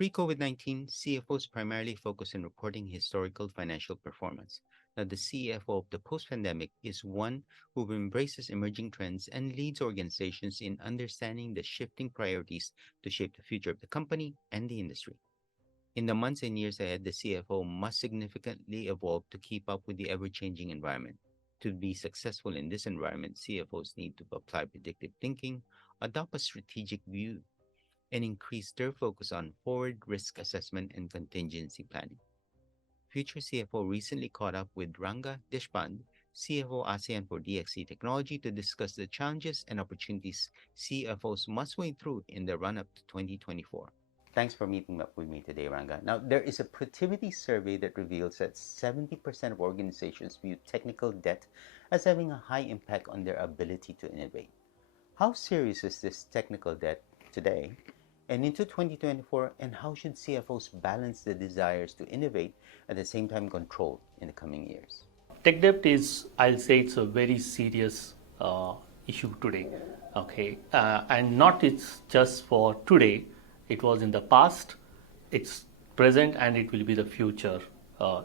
Pre-COVID-19, CFOs primarily focus on reporting historical financial performance. Now, the CFO of the post-pandemic is one who embraces emerging trends and leads organizations in understanding the shifting priorities to shape the future of the company and the industry. In the months and years ahead, the CFO must significantly evolve to keep up with the ever-changing environment. To be successful in this environment, CFOs need to apply predictive thinking, adopt a strategic view, and increase their focus on forward risk assessment and contingency planning. Future CFO recently caught up with Rangnath Deshpande, CFO ASEAN for DXC Technology, to discuss the challenges and opportunities CFOs must wade through in the run up to 2024. Thanks for meeting up with me today, Ranga. Now, there is a productivity survey that reveals that 70% of organizations view technical debt as having a high impact on their ability to innovate. How serious is this technical debt today and into 2024, and how should CFOs balance the desires to innovate at the same time control in the coming years? Tech debt is, I'll say, it's a very serious issue today. Okay, and not it's just for today. It was in the past, it's present, and it will be the future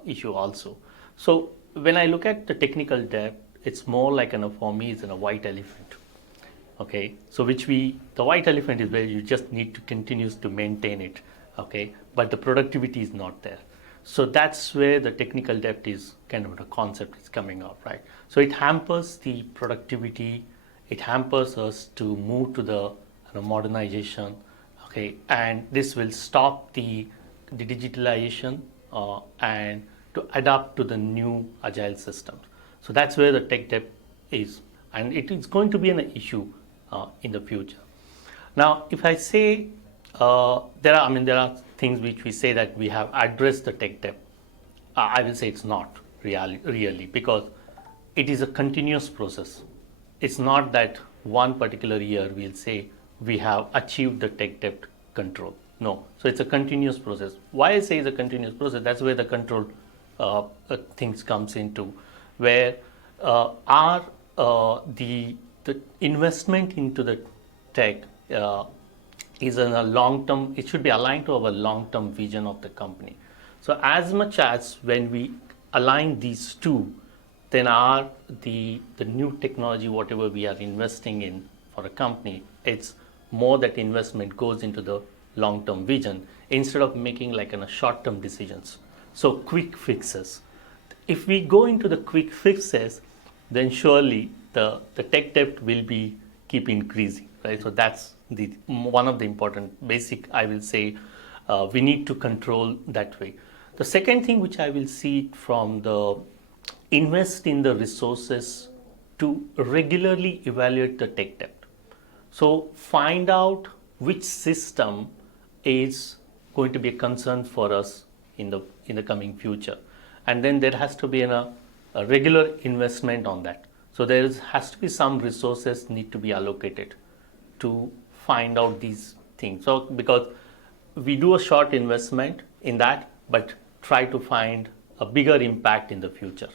issue also. So when I look at the technical debt, it's more like for me, it's a white elephant. Okay, so the white elephant is where you just need to continue to maintain it. Okay, but the productivity is not there. So that's where the technical debt is kind of the concept is coming out, right? So it hampers the productivity, it hampers us to move to the modernization. Okay, and this will stop the digitalization and to adapt to the new agile systems. So that's where the tech debt is, and it is going to be an issue in the future. Now, if I say there are things which we say that we have addressed the tech debt, I will say it's not really, because it is a continuous process. It's not that one particular year we'll say we have achieved the tech debt control. No, so it's a continuous process. Why I say it's a continuous process, that's where the control things comes into, where the investment into the tech is in a long-term, it should be aligned to our long-term vision of the company. So as much as when we align these two, then the new technology, whatever we are investing in for a company, it's more that investment goes into the long-term vision instead of making short-term decisions. So quick fixes. If we go into the quick fixes, then surely the tech debt will be keep increasing, right? So that's one of the important basic, I will say, we need to control that way. The second thing which I will see from the invest in the resources to regularly evaluate the tech debt. So find out which system is going to be a concern for us in the coming future, and then there has to be a regular investment on that. So there has to be some resources need to be allocated to find out these things. So because we do a short investment in that, but try to find a bigger impact in the future.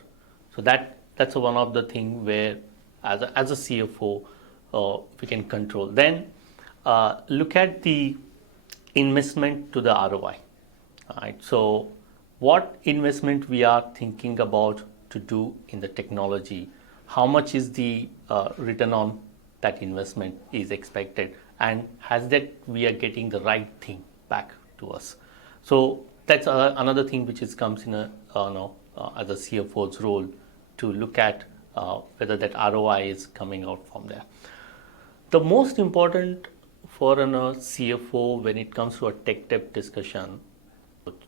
So that's one of the things where as a CFO we can control. Then look at the investment to the ROI. Right? So what investment we are thinking about to do in the technology, how much is the return on that investment is expected, and has that we are getting the right thing back to us. So that's another thing which comes in as a CFO's role to look at whether that ROI is coming out from there. The most important for a CFO when it comes to a tech debt discussion,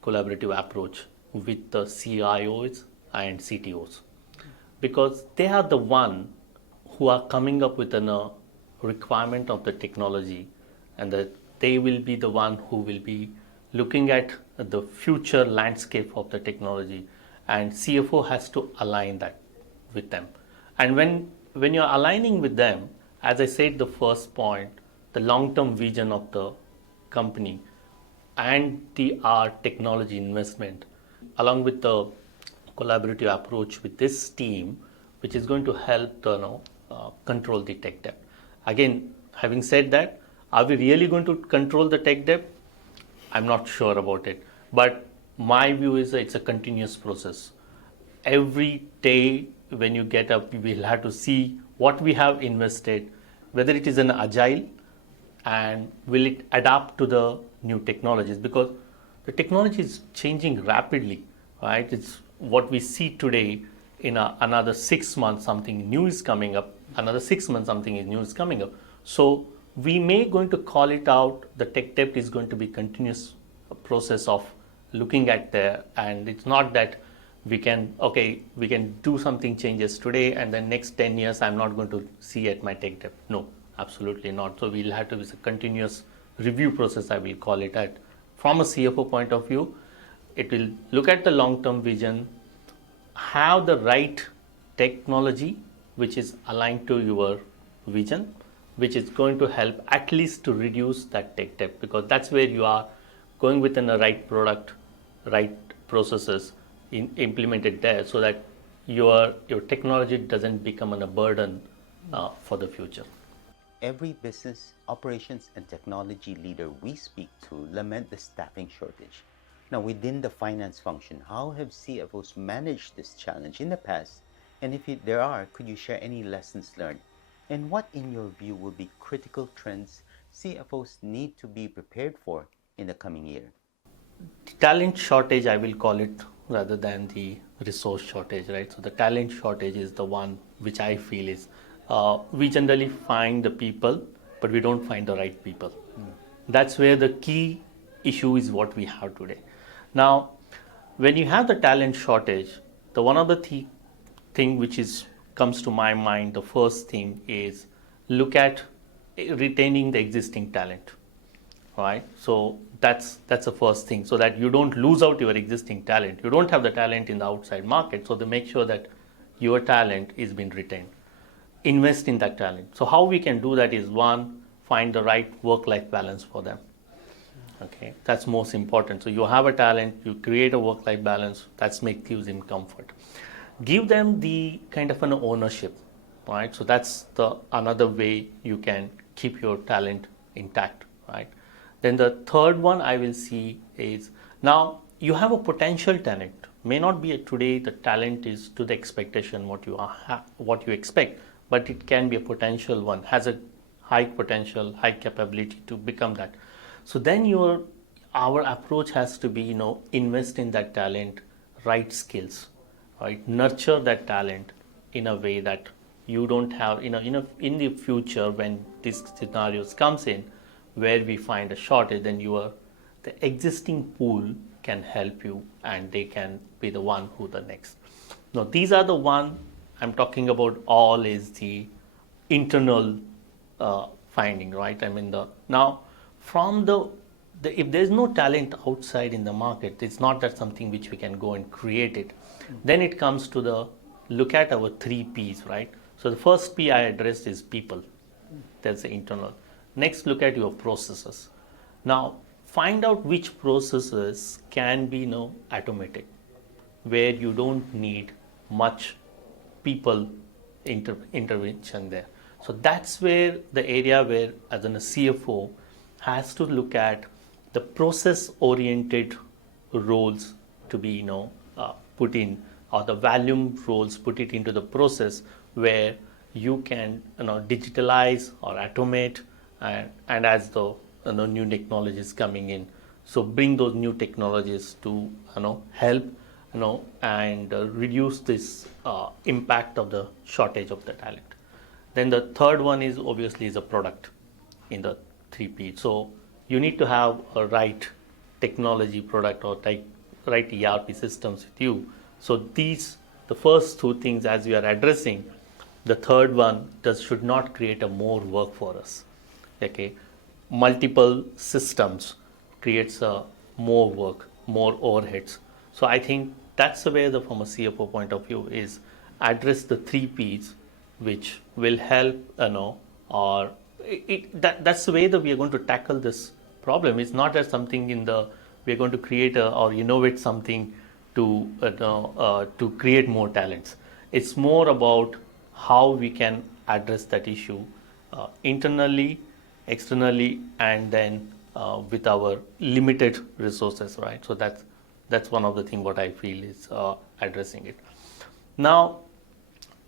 collaborative approach with the CIOs and CTOs, because they are the one who are coming up with a requirement of the technology, and that they will be the one who will be looking at the future landscape of the technology, and CFO has to align that with them. And when you're aligning with them, as I said, the first point, the long-term vision of the company and our technology investment, along with the collaborative approach with this team, which is going to help control the tech debt. Again, having said that, are we really going to control the tech debt? I'm not sure about it. But my view is that it's a continuous process. Every day when you get up, you will have to see what we have invested, whether it is an agile, and will it adapt to the new technologies, because the technology is changing rapidly, right? It's what we see today. In another 6 months something new is coming up, another 6 months something new is coming up. So we may going to call it out, the tech debt is going to be continuous process of looking at there, and it's not that we can do something changes today and then next 10 years I'm not going to see at my tech debt. No, absolutely not. So we'll have to be a continuous review process, I will call it at. From a CFO point of view, it will look at the long-term vision, have the right technology which is aligned to your vision, which is going to help at least to reduce that tech debt, because that's where you are going within the right product, right processes implemented there, so that your technology doesn't become a burden for the future. Every business, operations, and technology leader we speak to lament the staffing shortage. Now, within the finance function, how have CFOs managed this challenge in the past? And if there are, could you share any lessons learned? And what, in your view, will be critical trends CFOs need to be prepared for in the coming year? Talent shortage, I will call it, rather than the resource shortage, right? So the talent shortage is the one which I feel is, we generally find the people, but we don't find the right people. That's where the key issue is what we have today. Now, when you have the talent shortage, the one of the thing which comes to my mind, the first thing is look at retaining the existing talent, right? So that's the first thing, so that you don't lose out your existing talent. You don't have the talent in the outside market, so to make sure that your talent is being retained. Invest in that talent. So how we can do that is, one, find the right work-life balance for them. Okay, that's most important. So you have a talent, you create a work-life balance, that's make you in comfort. Give them the kind of an ownership, right? So that's the another way you can keep your talent intact, right? Then the third one I will see is, now you have a potential talent. May not be today the talent is to the expectation what you expect, but it can be a potential one, has a high potential, high capability to become that. So then our approach has to be, invest in that talent, right skills, right? Nurture that talent in a way that you don't have, in the future when these scenarios comes in, where we find a shortage, then the existing pool can help you, and they can be the one who the next. Now these are the one I'm talking about. All is the internal finding, right? I mean, now from if there's no talent outside in the market, it's not that something which we can go and create it. Then it comes to look at our 3 P's, right? So the first P I addressed is people. That's the internal. Next, look at your processes. Now find out which processes can be automated, where you don't need much people intervention there. So that's where the area where, as a CFO, has to look at the process oriented roles to be put in, or the volume roles, put it into the process where you can digitalize or automate, and as the new technologies coming in, so bring those new technologies to help and reduce this impact of the shortage of the talent. Then the third one is obviously is a product in the 3P. So you need to have a right technology product or right ERP systems with you. So the first 2 things as we are addressing, the third one should not create a more work for us. Okay, multiple systems creates a more work, more overheads. So I think that's the way from a CFO point of view is address the 3 P's, which will help, or that's the way that we are going to tackle this problem. It's not as something we are going to create or innovate something to create more talents. It's more about how we can address that issue internally, externally, and then with our limited resources, right? So that's one of the things what I feel is addressing it. Now,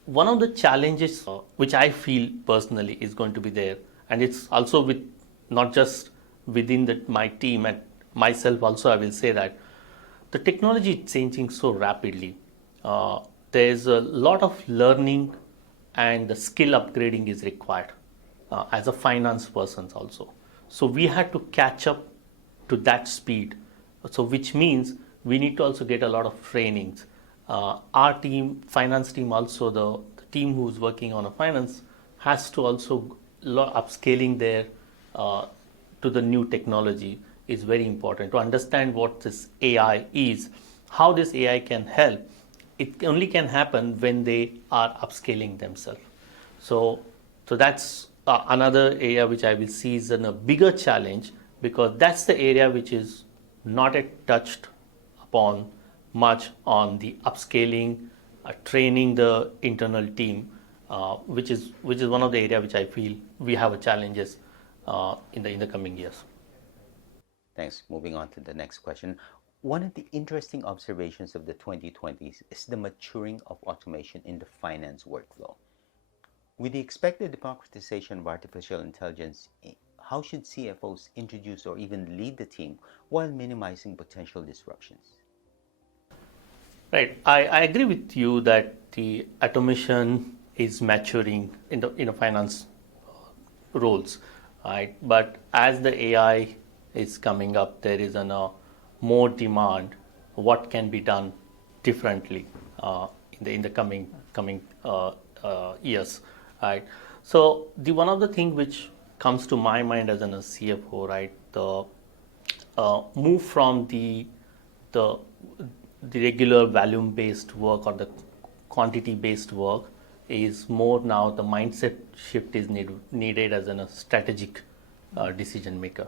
one of the challenges which I feel personally is going to be there, and it's also with not just within my team and myself also, I will say that the technology is changing so rapidly. There's a lot of learning and the skill upgrading is required as a finance person also. So we had to catch up to that speed. So which means we need to also get a lot of trainings. Our team, finance team also, the team who's working on a finance has to also upscaling their to the new technology is very important to understand what this AI is, how this AI can help. It only can happen when they are upscaling themselves. So that's another area which I will see is a bigger challenge, because that's the area which is not yet touched upon much on the upscaling, training the internal team, which is one of the area which I feel we have a challenges in the coming years. Thanks. Moving on to the next question. One of the interesting observations of the 2020s is the maturing of automation in the finance workflow. With the expected democratization of artificial intelligence, how should CFOs introduce or even lead the team while minimizing potential disruptions? Right. I agree with you that the automation is maturing in the finance roles, right? But as the AI is coming up, there is more demand. What can be done differently in the coming years, right? So the one of the thing which comes to my mind as a CFO, right? The move from the regular volume based work or the quantity based work is more now the mindset shift is needed as a strategic decision maker,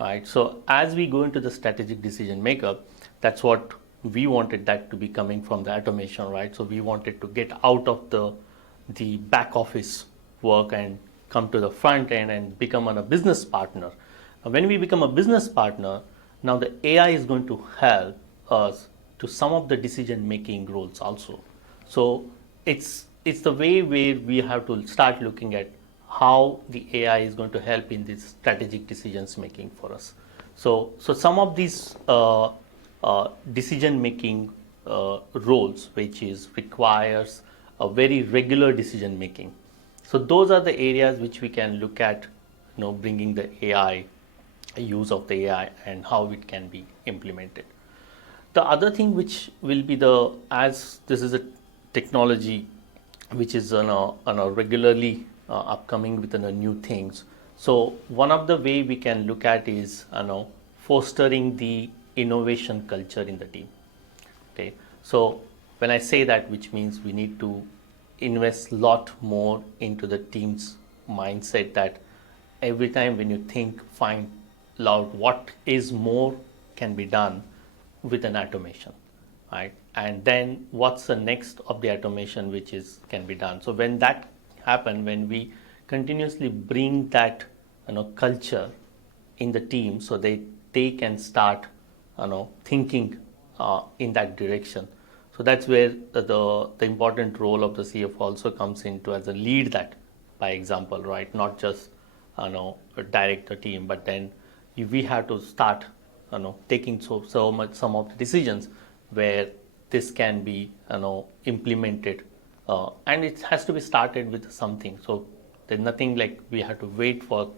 right? So as we go into the strategic decision maker, that's what we wanted that to be coming from the automation, right? So we wanted to get out of the back office work and come to the front end and become a business partner. When we become a business partner, now the AI is going to help us to some of the decision making roles also. So it's the way where we have to start looking at how the AI is going to help in this strategic decisions making for us. So some of these decision making roles which is requires a very regular decision making. So those are the areas which we can look at, bringing the AI, use of the AI and how it can be implemented. The other thing which will be as this is a technology which is on a regularly upcoming with new things. So one of the way we can look at is fostering the innovation culture in the team. Okay, so when I say that, which means we need to invest a lot more into the team's mindset that every time when you find out what is more can be done with an automation, right? And then what's the next of the automation which can be done. So when that happen, when we continuously bring that culture in the team, so they can start thinking in that direction. So that's where the important role of the CFO also comes into as a lead that by example, right? Not just direct the team, but then we have to start taking some of the decisions where this can be implemented, and it has to be started with something. So there's nothing like we have to wait for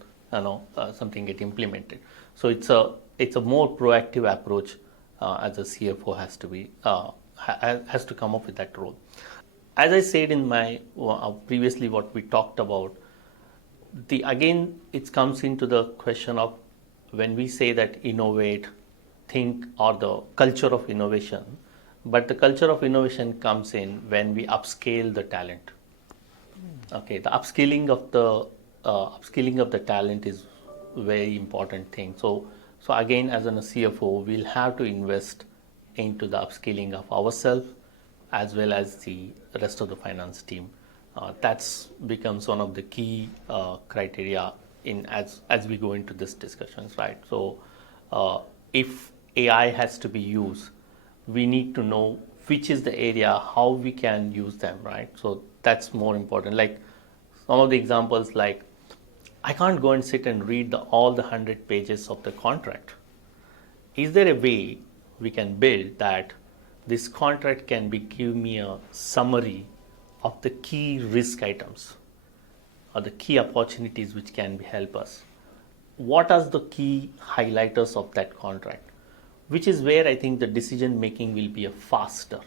something get implemented. So it's a more proactive approach as a CFO has to be has to come up with that role. As I said in my previously what we talked about, again it comes into the question of when we say that innovate, think or the culture of innovation, but the culture of innovation comes in when we upscale the talent. Okay, the upskilling of the talent is very important thing. So again, as a CFO, we'll have to invest into the upskilling of ourselves as well as the rest of the finance team. That's becomes one of the key criteria in as we go into this discussions, right? So if AI has to be used, we need to know which is the area, how we can use them, right? So that's more important. Like some of the examples, like I can't go and sit and read all the 100 pages of the contract. Is there a way we can build that this contract can be give me a summary of the key risk items or the key opportunities which can help us? What are the key highlighters of that contract? Which is where I think the decision making will be a faster,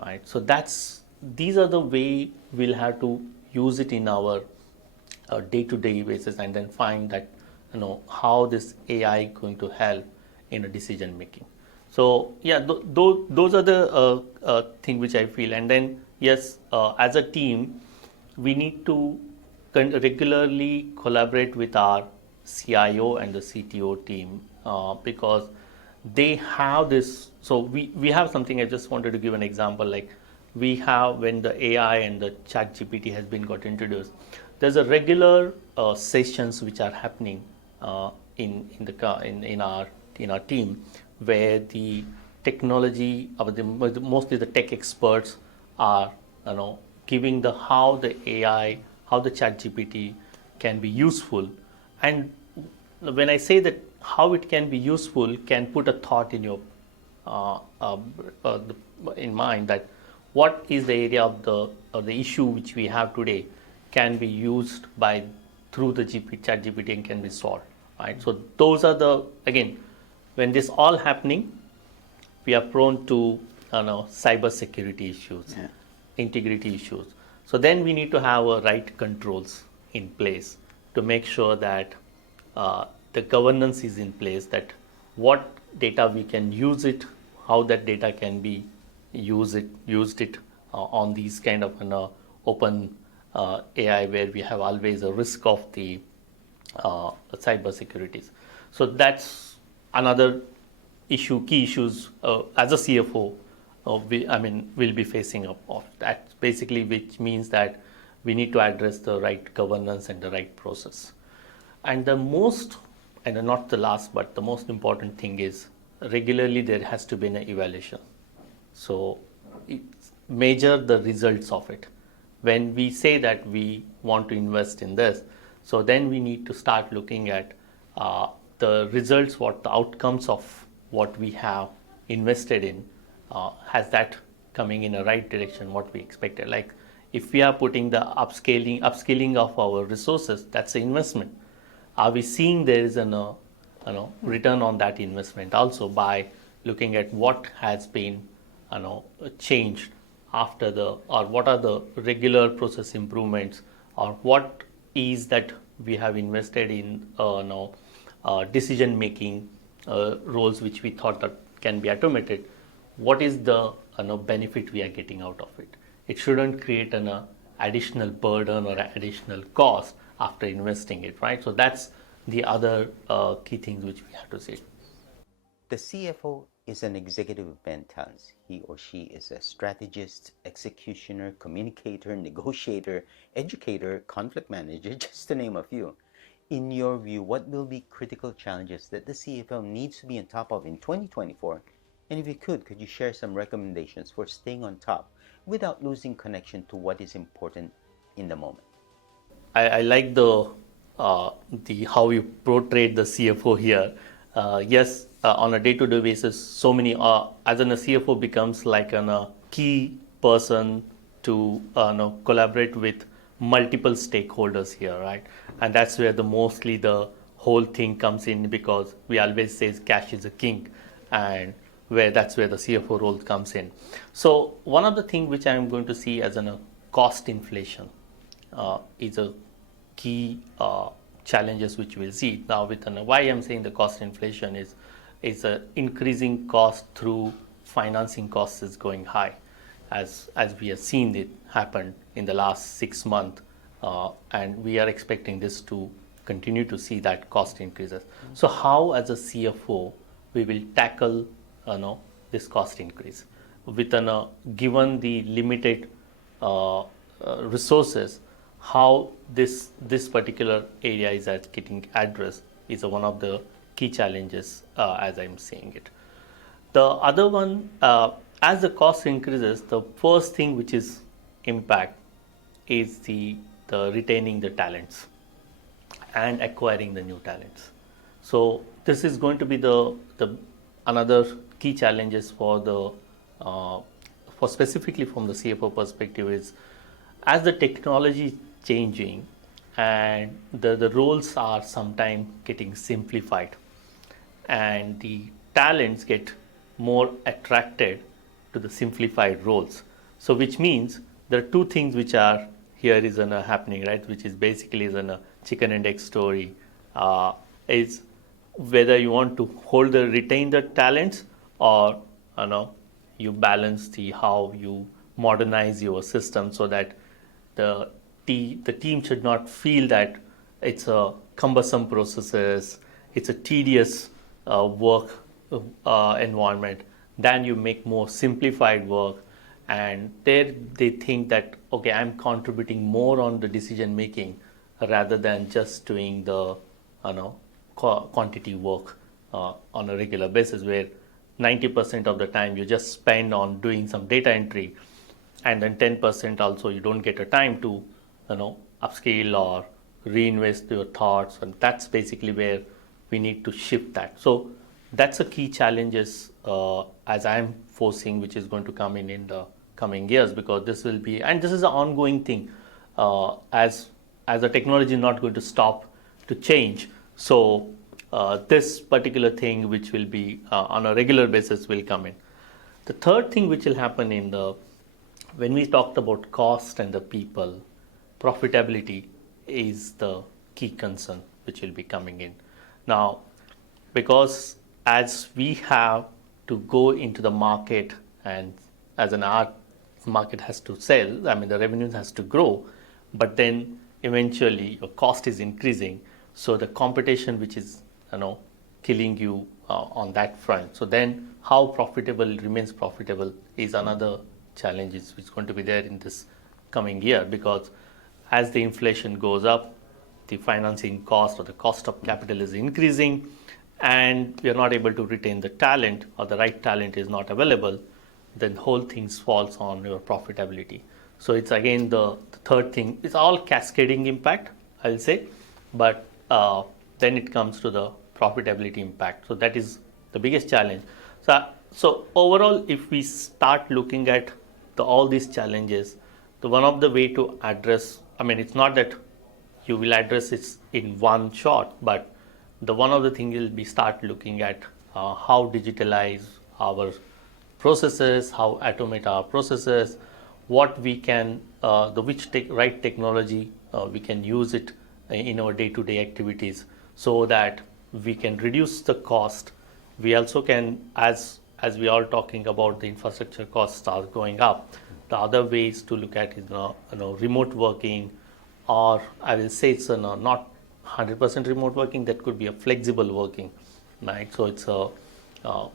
right? So these are the way we'll have to use it in our day-to-day basis, and then find that how this AI going to help in a decision making. So yeah, those are the thing which I feel. And then yes, as a team, we need to regularly collaborate with our CIO and the CTO team, because they have this. So we have something. I just wanted to give an example. Like we have, when the AI and the chat GPT has been got introduced, there's a regular sessions which are happening in our team, where the technology or mostly the tech experts are giving the how the AI, how the chat GPT can be useful. And when I say that how it can be useful, can put a thought in your in mind that what is the area of the issue which we have today can be used by through the chat GPT and can be solved, right? So those are the, again, when this all happening, we are prone to cyber security issues, integrity issues. So then we need to have a right controls in place to make sure that the governance is in place, that what data we can use it, how that data can be used on these kind of open AI, where we have always a risk of the cyber securities. So that's another issue, key issues as a CFO. We'll be facing up of that, basically, which means that we need to address the right governance and the right process. And the most, and not the last, but the most important thing is regularly there has to be an evaluation. So measure the results of it. When we say that we want to invest in this, so then we need to start looking at the results, what the outcomes of what we have invested in, has that coming in the right direction, what we expected. Like if we are putting the upscaling of our resources, that's an investment. Are we seeing there is an return on that investment also, by looking at what has been changed after or what are the regular process improvements, or what is that we have invested in decision making roles which we thought that can be automated. What is the benefit we are getting out of it? It shouldn't create an additional burden or additional cost after investing it, right? So that's the other key things which we have to see. The CFO is an executive of many talents. He or she is a strategist, executioner, communicator, negotiator, educator, conflict manager, just to name a few. In your view, what will be critical challenges that the CFO needs to be on top of in 2024? And if you could you share some recommendations for staying on top without losing connection to what is important in the moment? I like the how you portrayed the CFO here. Yes, on a day-to-day basis, so many as a CFO becomes like a key person to collaborate with multiple stakeholders here, right? And that's where mostly the whole thing comes in, because we always say cash is a king, and that's where the CFO role comes in. So one of the things which I'm going to see as a cost inflation is a key challenges which we'll see now. With why I'm saying the cost inflation is a increasing cost through financing costs is going high, as we have seen it happen in the last 6 months, and we are expecting this to continue to see that cost increases. So how, as a CFO, we will tackle this cost increase with given the limited resources? how this particular area is getting addressed is one of the key challenges as I'm seeing it. The other one, as the cost increases, the first thing which is impact is the retaining the talents and acquiring the new talents. So this is going to be the another key challenges for the for specifically from the CFO perspective is as the technology is changing and the roles are sometimes getting simplified and the talents get more attracted to the simplified roles. So which means there are two things which are here is happening, right? Which is basically is a chicken and egg story. Is whether you want to hold the retain the talents or you balance the how you modernize your system so that the team should not feel that it's a cumbersome processes, it's a tedious work environment. Then you make more simplified work, and there they think that okay, I'm contributing more on the decision making rather than just doing the quantity work on a regular basis, where 90% of the time you just spend on doing some data entry, and then 10% also you don't get a time to upscale or reinvest your thoughts, and that's basically where we need to shift that. So that's a key challenges as I'm foreseeing, which is going to come in the coming years, because this will be, and this is an ongoing thing as the technology is not going to stop to change. So this particular thing which will be on a regular basis will come in. The third thing which will happen in the when we talked about cost and the people, profitability is the key concern which will be coming in. Now, because as we have to go into the market and as an art market has to sell, I mean the revenues has to grow, but then eventually your cost is increasing. So the competition which is killing you on that front. So then how profitable remains profitable is another challenge which is going to be there in this coming year, because as the inflation goes up, the financing cost or the cost of capital is increasing, and we are not able to retain the talent or the right talent is not available, then whole things falls on your profitability. So it's again the third thing. It's all cascading impact, I'll say, but then it comes to the profitability impact. So that is the biggest challenge. So overall, if we start looking at all these challenges, the one of the way to address, I mean, it's not that you will address it in one shot, but the one of the things will be start looking at how digitalize our processes, how automate our processes, what we can, right technology we can use it in our day-to-day activities, so that we can reduce the cost. We also can, as we are talking about the infrastructure costs are going up, the other ways to look at is remote working, or I will say it's not 100% remote working, that could be a flexible working, right? So it's a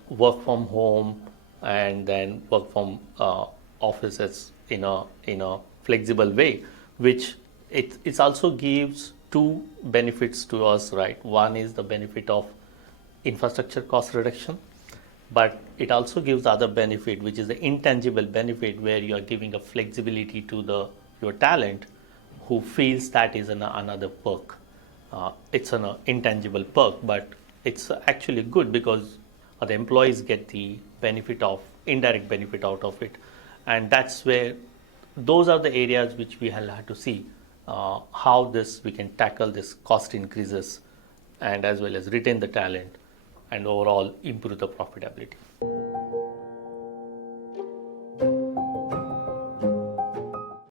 work from home and then work from offices in a flexible way, which it also gives two benefits to us, right? One is the benefit of infrastructure cost reduction, but it also gives the other benefit, which is the intangible benefit, where you are giving a flexibility to your talent, who feels that is another perk. It's an intangible perk, but it's actually good because the employees get the benefit of indirect benefit out of it, and that's where those are the areas which we have to see how we can tackle this cost increases, and as well as retain the talent and overall improve the profitability.